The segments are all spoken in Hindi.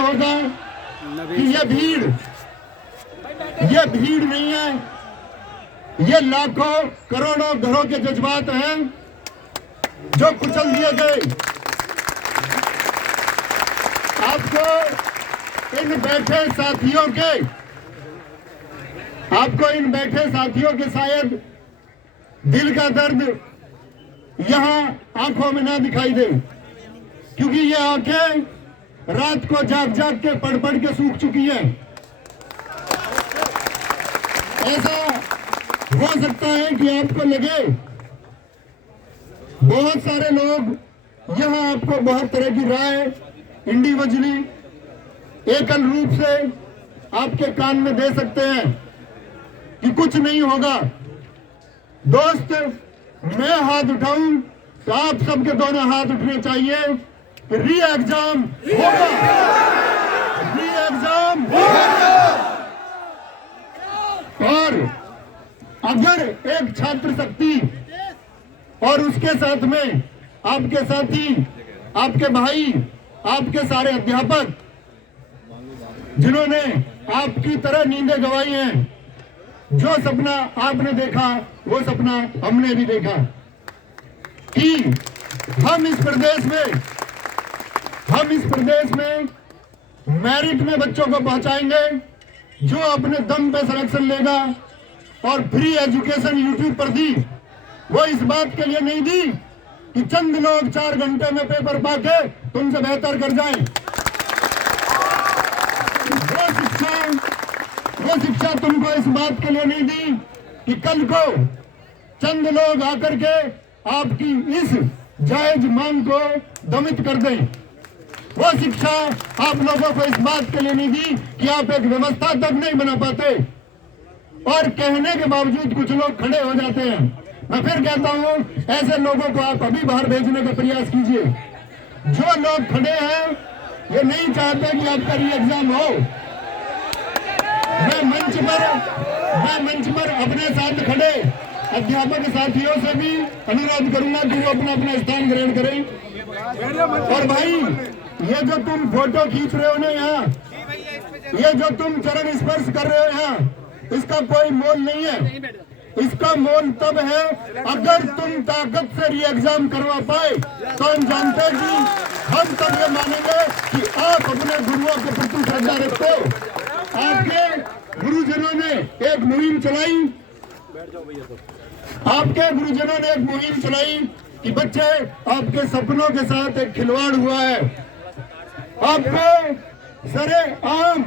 होगा कि ये भीड़ नहीं है, ये लाखों करोड़ों घरों के जज्बात हैं जो कुचल दिए गए। आपको इन बैठे साथियों के शायद दिल का दर्द यहां आंखों में ना दिखाई दे, क्योंकि ये आंखें रात को जाग के पढ़ के सूख चुकी हैं। ऐसा हो सकता है कि आपको लगे, बहुत सारे लोग यहां आपको बहुत तरह की राय इंडिविजुअली एकल रूप से आपके कान में दे सकते हैं कि कुछ नहीं होगा। दोस्त, मैं हाथ उठाऊं तो आप सबके दोनों हाथ उठने चाहिए। री एग्जाम होगा, री एग्जाम होगा। और अगर एक छात्र शक्ति और उसके साथ में आपके साथी, आपके भाई, आपके सारे अध्यापक जिन्होंने आपकी तरह नींदें गंवाई हैं, जो सपना आपने देखा वो सपना हमने भी देखा कि हम इस प्रदेश में मेरिट में बच्चों को पहुंचाएंगे, जो अपने दम पे सिलेक्शन लेगा। और फ्री एजुकेशन यूट्यूब पर दी, वो इस बात के लिए नहीं दी कि चंद लोग 4 घंटे में पेपर पाके तुमसे बेहतर कर जाएं। वो शिक्षा तुमको इस बात के लिए नहीं दी कि कल को चंद लोग आकर के आपकी इस जायज मांग को दमित कर दें। वो शिक्षा आप लोगों को इस बात के लिए नहीं दी कि आप एक व्यवस्था तक नहीं बना पाते। और कहने के बावजूद कुछ लोग खड़े हो जाते हैं। मैं फिर कहता हूं, ऐसे लोगों को आप अभी बाहर भेजने का प्रयास कीजिए। जो लोग खड़े हैं ये नहीं चाहते कि आपका री एग्जाम हो। मैं मंच पर अपने साथ खड़े अध्यापक साथियों से भी अनुरोध करूंगा कि वो अपना अपना स्थान ग्रहण करें। और भाई, ये जो तुम फोटो खींच रहे हो ना यहाँ, ये जो तुम चरण स्पर्श कर रहे हो यहाँ, इसका कोई मोल नहीं है। इसका मोल तब है अगर तुम ताकत से री एग्जाम करवा पाए, तो हम जानते हैं कि हम तब ये मानेंगे कि आप अपने गुरुओं के प्रति श्रद्धा रखते हो। आपके गुरुजनों ने एक मुहिम चलाई कि बच्चे, आपके सपनों के साथ एक खिलवाड़ हुआ है। आपको सरेआम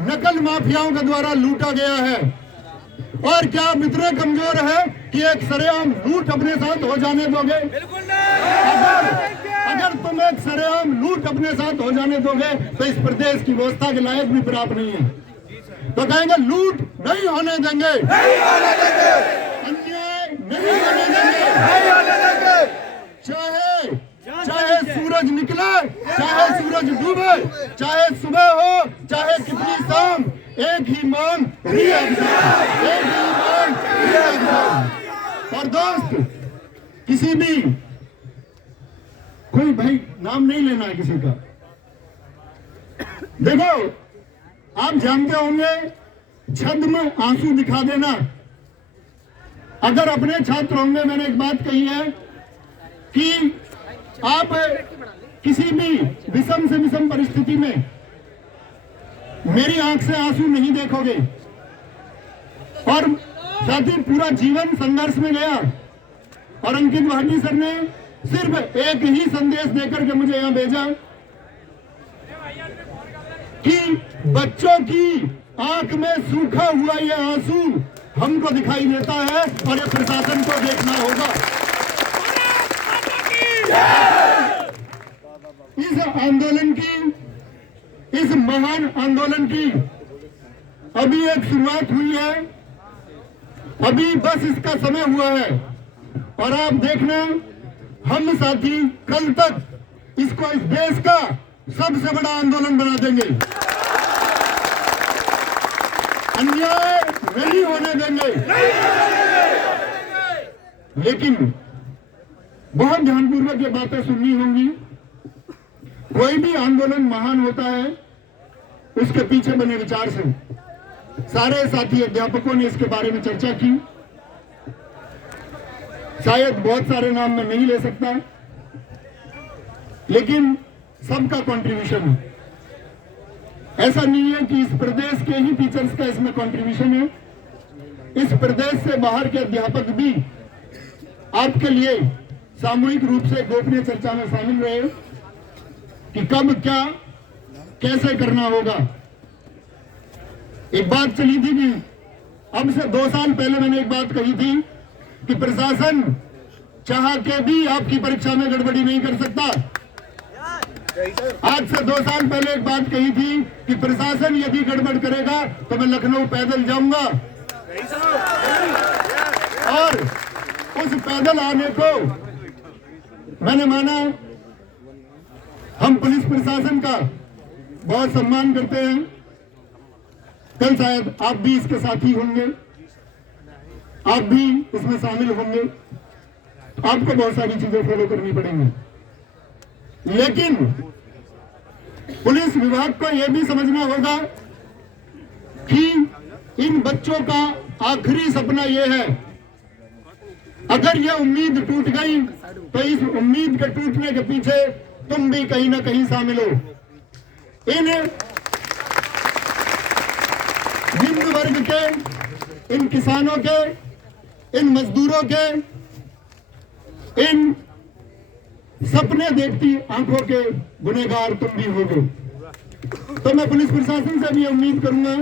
नकल माफियाओं के द्वारा लूटा गया है। और क्या आप इतने कमजोर है कि एक सरेआम लूट अपने साथ हो जाने दोगे? बिल्कुल नहीं। अगर तुम एक सरेआम लूट अपने साथ हो जाने दोगे तो इस प्रदेश की व्यवस्था के लायक भी फिर आप नहीं है। तो कहेंगे लूट नहीं होने देंगे, अन्याय नहीं होने देंगे। चाहे सूरज निकले, चाहे सूरज डूबे, चाहे सुबह हो, चाहे कितनी शाम, एक ही मांग री एग्जाम, एक ही मांग री एग्जाम। और दोस्त, किसी भी, कोई भाई नाम नहीं लेना है किसी का। देखो, आप जानते होंगे, छंद में आंसू दिखा देना। अगर अपने छात्र होंगे, मैंने एक बात कही है कि आप किसी भी विषम से विषम परिस्थिति में मेरी आंख से आंसू नहीं देखोगे। और साथी, पूरा जीवन संघर्ष में गया और अंकित भाटी सर ने सिर्फ एक ही संदेश देकर के मुझे यहां भेजा कि बच्चों की आंख में सूखा हुआ ये आंसू हमको दिखाई देता है और ये प्रशासन को देखना होगा। इस आंदोलन की, इस महान आंदोलन की अभी एक शुरुआत हुई है। अभी बस इसका समय हुआ है। और आप देखना, हम साथी कल तक इसको इस देश का सबसे बड़ा आंदोलन बना देंगे। अन्याय नहीं होने देंगे। लेकिन बहुत ध्यानपूर्वक ये बातें सुननी होंगी। कोई भी आंदोलन महान होता है उसके पीछे बने विचार से सारे साथी अध्यापकों ने इसके बारे में चर्चा की। शायद बहुत सारे नाम मैं नहीं ले सकता, लेकिन सबका कंट्रीब्यूशन है। ऐसा नहीं है कि इस प्रदेश के ही टीचर्स का इसमें कंट्रीब्यूशन है, इस प्रदेश से बाहर के अध्यापक भी आपके लिए सामूहिक रूप से गोपनीय चर्चा में शामिल रहे कि कब क्या कैसे करना होगा। एक बात चली थी कि अब से 2 साल पहले मैंने एक बात कही थी कि प्रशासन चाह के भी आपकी परीक्षा में गड़बड़ी नहीं कर सकता। आज से 2 साल पहले एक बात कही थी कि प्रशासन यदि गड़बड़ करेगा तो मैं लखनऊ पैदल जाऊंगा, और उस पैदल आने को मैंने माना। हम पुलिस प्रशासन का बहुत सम्मान करते हैं। कल शायद आप भी इसके साथी होंगे, आप भी इसमें शामिल होंगे, आपको बहुत सारी चीजें फॉलो करनी पड़ेंगी। लेकिन पुलिस विभाग को यह भी समझना होगा कि इन बच्चों का आखिरी सपना यह है, अगर यह उम्मीद टूट गई तो इस उम्मीद के टूटने के पीछे तुम भी कहीं ना कहीं शामिल हो। इन हिंद वर्ग के, इन किसानों के, इन मजदूरों के, इन सपने देखती आंखों के गुनहगार तुम भी होगे। तो मैं पुलिस प्रशासन से भी उम्मीद करूंगा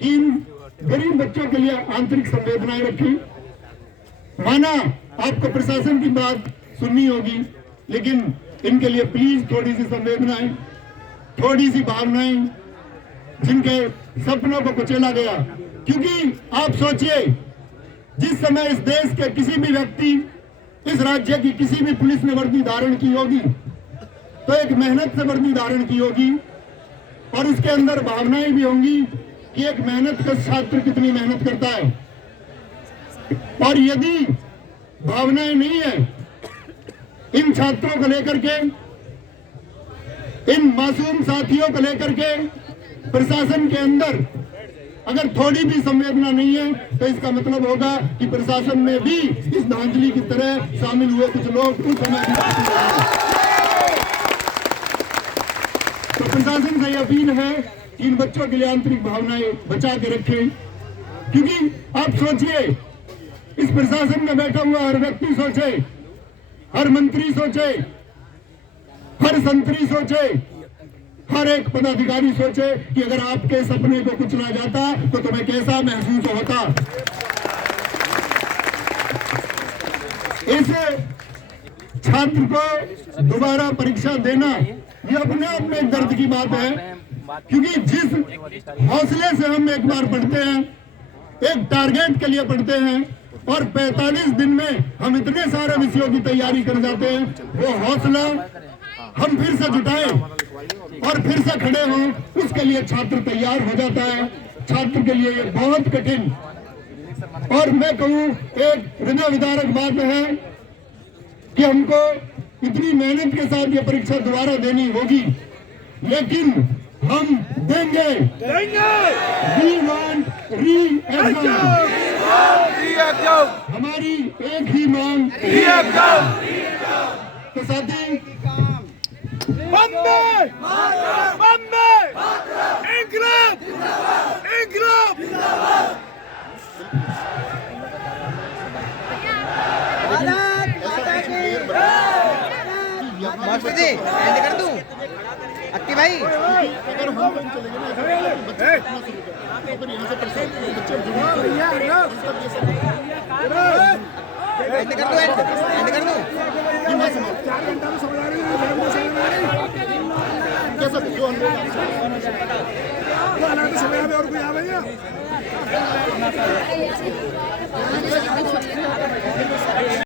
कि इन गरीब बच्चों के लिए आंतरिक संवेदनाएं रखी। माना आपको प्रशासन की बात सुननी होगी, लेकिन इनके लिए प्लीज थोड़ी सी संवेदनाएं, थोड़ी सी भावनाएं, जिनके सपनों को कुचला गया। क्योंकि आप सोचिए, जिस समय इस देश के किसी भी व्यक्ति, इस राज्य की किसी भी पुलिस ने वर्दी धारण की होगी तो एक मेहनत से वर्दी धारण की होगी, और उसके अंदर भावनाएं भी होंगी कि एक मेहनत का छात्र कितनी मेहनत करता है। और यदि भावनाएं नहीं है इन छात्रों को लेकर के, इन मासूम साथियों को लेकर के, प्रशासन के अंदर अगर थोड़ी भी संवेदना नहीं है, तो इसका मतलब होगा कि प्रशासन में भी इस धांधली की तरह शामिल हुए कुछ लोग उस समय तो प्रशासन से यह अपील है कि इन बच्चों के लिए आंतरिक भावनाएं बचा के रखें। क्योंकि आप सोचिए, इस प्रशासन में बैठा हुआ हर व्यक्ति सोचे, हर मंत्री सोचे, हर संतरी सोचे, हर एक पदाधिकारी सोचे कि अगर आपके सपने को कुचला जाता तो तुम्हें कैसा महसूस होता। इस छात्र को दोबारा परीक्षा देना ये अपने आप में एक दर्द की बात है, क्योंकि जिस हौसले से हम एक बार पढ़ते हैं, एक टारगेट के लिए पढ़ते हैं, और 45 दिन में हम इतने सारे विषयों की तैयारी कर जाते हैं, वो हौसला हम फिर से जुटाएं और फिर से खड़े हों, उसके लिए छात्र तैयार हो जाता है। छात्र के लिए ये बहुत कठिन, और मैं कहूँ एक हृदय विदारक बात है कि हमको इतनी मेहनत के साथ ये परीक्षा दोबारा देनी होगी, लेकिन हम देंगे। We want re-exam। हमारी एक ही मांग, तो साथी वंदे वंदे इंकलाब इंकलाब मास्टर जी एंड कर दूं अक्की भाई अगर हम चलेंगे ना तो फिर यहाँ से बच्चे एंड कर दूं कैसा जो हम समय और कोई आ भैया